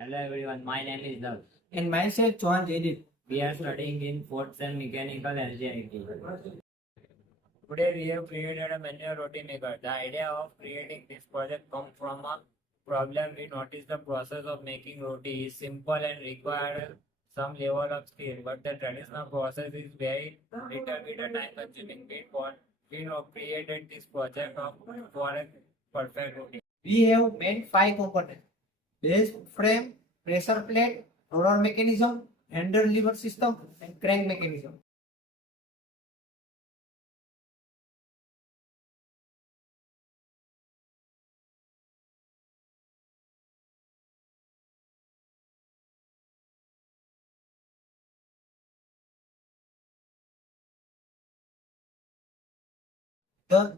Hello everyone, my name is Doug. And myself, Johan Jadid. We are studying in fourth sem mechanical engineering. Today we have created a manual roti maker. The idea of creating this project comes from a problem. We noticed the process of making roti is simple and requires some level of skill, but the traditional process is very little bit time consuming. We have created this project for a perfect roti. We have made 5 components: base frame, pressure plate, roller mechanism, handle lever system, and crank mechanism.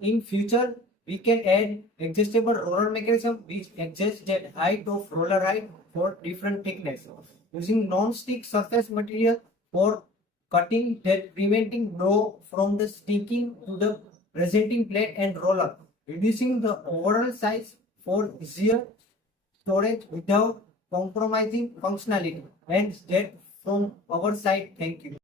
In future, we can add adjustable roller mechanism which adjusts the height of roller height for different thickness. Using non-stick surface material for cutting that preventing dough from the sticking to the presenting plate and roller, reducing the overall size for easier storage without compromising functionality. And that from our side, thank you.